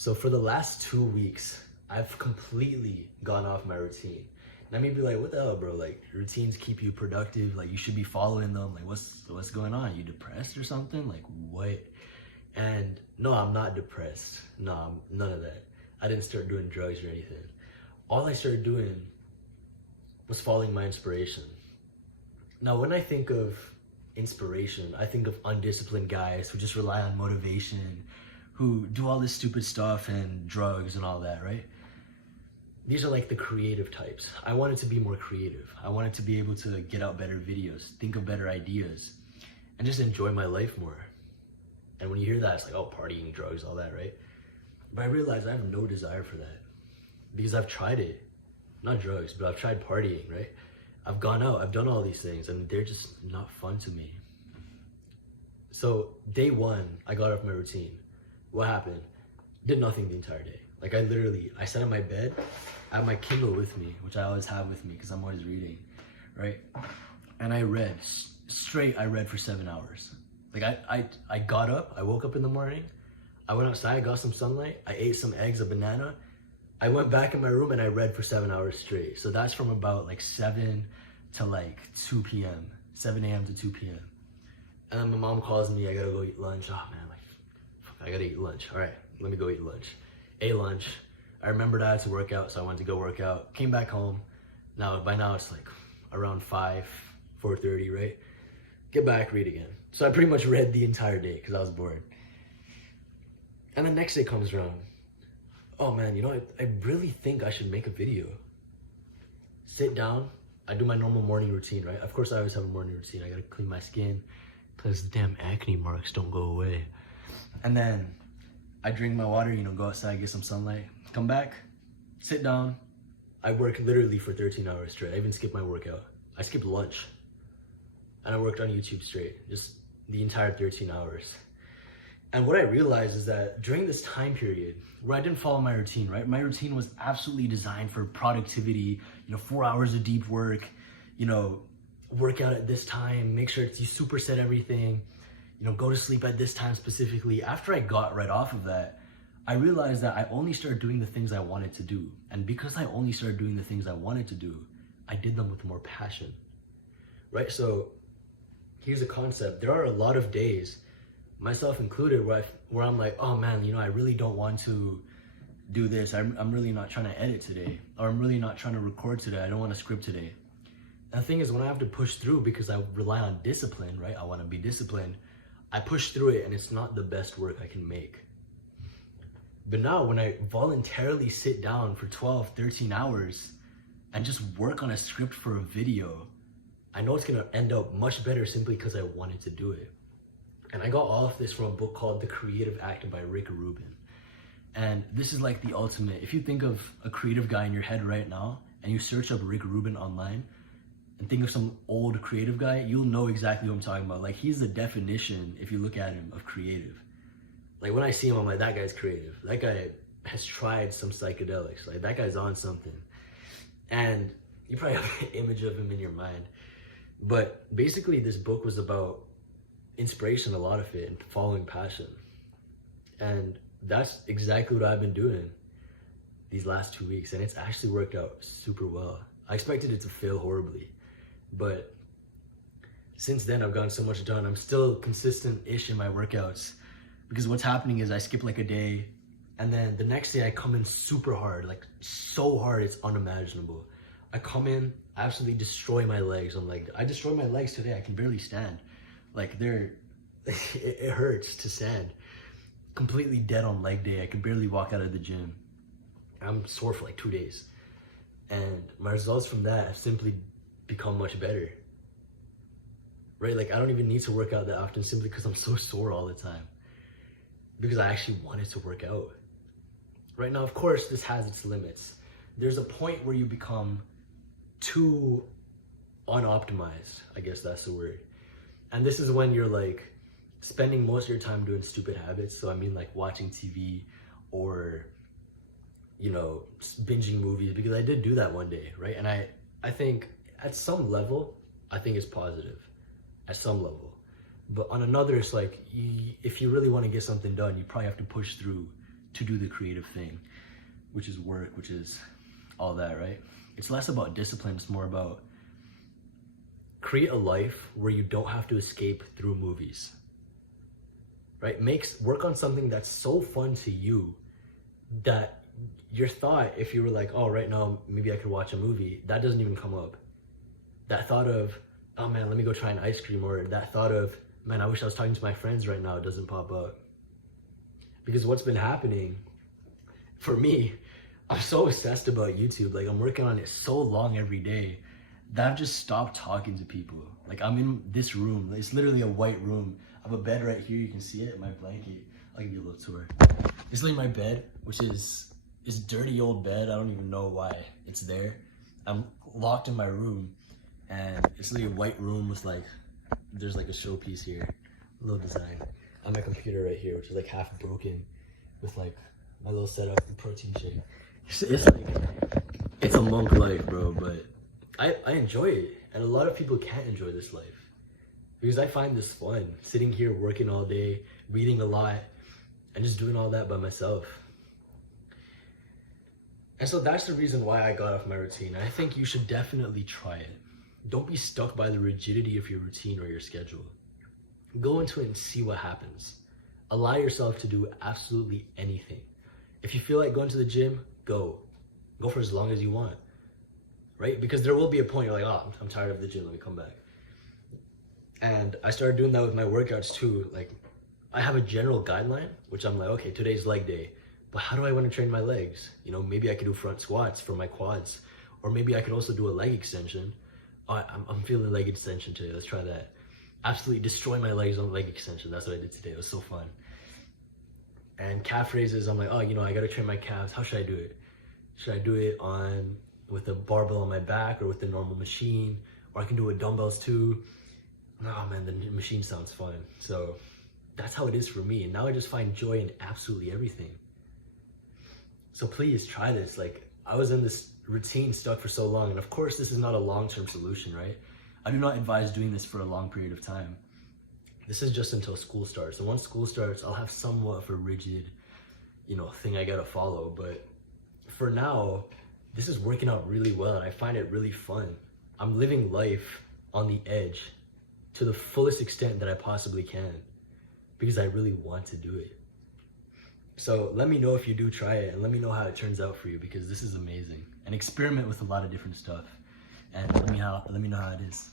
So for the last 2 weeks, I've completely gone off my routine. And I may be like, what the hell, bro? Like, routines keep you productive. Like, you should be following them. Like, what's going on? You depressed or something? Like, what? And no, I'm not depressed. No, none of that. I didn't start doing drugs or anything. All I started doing was following my inspiration. Now, when I think of inspiration, I think of undisciplined guys who just rely on motivation, who do all this stupid stuff and drugs and all that, right? These are like the creative types. I wanted to be more creative. I wanted to be able to get out better videos, think of better ideas, and just enjoy my life more. And when you hear that, it's like, oh, partying, drugs, all that, right? But I realized I have no desire for that because I've tried it. Not drugs, but I've tried partying, right? I've gone out, I've done all these things, and they're just not fun to me. So day one, I got off my routine. What happened? Did nothing the entire day. Like I sat on my bed, I have my Kindle with me, which I always have with me because I'm always reading, right? And I read, I read for 7 hours. Like I got up, I woke up in the morning, I went outside, got some sunlight, I ate some eggs, a banana, I went back in my room and I read for 7 hours straight. So that's from about like 7 to like 2 p.m., 7 a.m. to 2 p.m. And then my mom calls me, I gotta go eat lunch. Oh man, like, fuck, I gotta eat lunch. All right, let me go eat lunch. Ate lunch. I remembered I had to work out, so I went to go work out. Came back home. By now it's like around 4:30, right? Get back, read again. So I pretty much read the entire day because I was bored. And the next day comes around. Oh man, you know, I really think I should make a video. Sit down, I do my normal morning routine, right? Of course I always have a morning routine. I gotta clean my skin because the damn acne marks don't go away. And then I drink my water, you know, go outside, get some sunlight, come back, sit down. I work literally for 13 hours straight. I even skipped my workout. I skipped lunch. And I worked on YouTube straight, just the entire 13 hours. And what I realized is that during this time period where I didn't follow my routine, right? My routine was absolutely designed for productivity, you know, 4 hours of deep work, you know, work out at this time, make sure you superset everything, you know, go to sleep at this time specifically. After I got right off of that, I realized that I only started doing the things I wanted to do. And because I only started doing the things I wanted to do, I did them with more passion, right? So here's a concept. There are a lot of days, myself included, where I'm like, oh man, you know, I really don't want to do this. I'm really not trying to edit today, or I'm really not trying to record today. I don't want to script today. And the thing is, when I have to push through because I rely on discipline, right? I want to be disciplined. I push through it and it's not the best work I can make. But now when I voluntarily sit down for 12, 13 hours and just work on a script for a video, I know it's gonna end up much better simply because I wanted to do it. And I got all of this from a book called The Creative Act by Rick Rubin. And this is like the ultimate. If you think of a creative guy in your head right now and you search up Rick Rubin online and think of some old creative guy, you'll know exactly what I'm talking about. Like, he's the definition, if you look at him, of creative. Like, when I see him, I'm like, that guy's creative. That guy has tried some psychedelics. Like, that guy's on something. And you probably have an image of him in your mind. But basically, this book was about inspiration, a lot of it, and following passion. And that's exactly what I've been doing these last 2 weeks. And it's actually worked out super well. I expected it to fail horribly. But since then, I've gotten so much done. I'm still consistent-ish in my workouts. Because what's happening is I skip like a day, and then the next day I come in super hard, like so hard it's unimaginable. I come in, I absolutely destroy my legs. I destroyed my legs today. I can barely stand. Like it hurts to stand. Completely dead on leg day. I can barely walk out of the gym. I'm sore for like 2 days. And my results from that have simply become much better. Right? Like, I don't even need to work out that often simply because I'm so sore all the time. Because I actually wanted to work out. Right now, of course, this has its limits. There's a point where you become too unoptimized, I guess that's the word. And this is when you're like spending most of your time doing stupid habits. So I mean, like watching TV or, you know, binging movies, because I did do that one day, right? And I think at some level, I think it's positive at some level. But on another, it's like, if you really want to get something done, you probably have to push through to do the creative thing, which is work, which is all that, right? It's less about discipline, it's more about create a life where you don't have to escape through movies, right? Work on something that's so fun to you that your thought, if you were like, oh, right now, maybe I could watch a movie, that doesn't even come up. That thought of, oh man, let me go try an ice cream, or that thought of, man, I wish I was talking to my friends right now, doesn't pop up. Because what's been happening for me, I'm so obsessed about YouTube. Like, I'm working on it so long every day that I've just stopped talking to people. Like, I'm in this room. It's literally a white room. I have a bed right here. You can see it, my blanket. I'll give you a little tour. It's literally my bed, which is this dirty old bed. I don't even know why it's there. I'm locked in my room, and it's literally a white room with like, there's like a showpiece here, a little design. On my computer right here, which is like half broken, with like my little setup and protein shake. It's like, it's a monk life, bro, but I enjoy it. And a lot of people can't enjoy this life because I find this fun, sitting here working all day, reading a lot, and just doing all that by myself. And so that's the reason why I got off my routine. I think you should definitely try it. Don't be stuck by the rigidity of your routine or your schedule. Go into it and see what happens. Allow yourself to do absolutely anything. If you feel like going to the gym, go. Go for as long as you want, right? Because there will be a point you're like, oh, I'm tired of the gym, let me come back. And I started doing that with my workouts too. Like, I have a general guideline, which I'm like, okay, today's leg day, but how do I want to train my legs? You know, maybe I could do front squats for my quads, or maybe I could also do a leg extension. Oh, I'm feeling leg extension today, let's try that. Absolutely destroy my legs on leg extension. That's what I did today. It was so fun. And calf raises, I'm like, oh, you know, I gotta train my calves. How should I do it? Should I do it with a barbell on my back or with the normal machine? Or I can do it with dumbbells too. Oh man, the machine sounds fun. So that's how it is for me. And now I just find joy in absolutely everything. So please try this. Like, I was in this routine stuck for so long. And of course, this is not a long-term solution, right? I do not advise doing this for a long period of time. This is just until school starts. And once school starts, I'll have somewhat of a rigid, thing I gotta follow. But for now, this is working out really well and I find it really fun. I'm living life on the edge to the fullest extent that I possibly can because I really want to do it. So let me know if you do try it and let me know how it turns out for you because this is amazing. And experiment with a lot of different stuff and let me know how it is.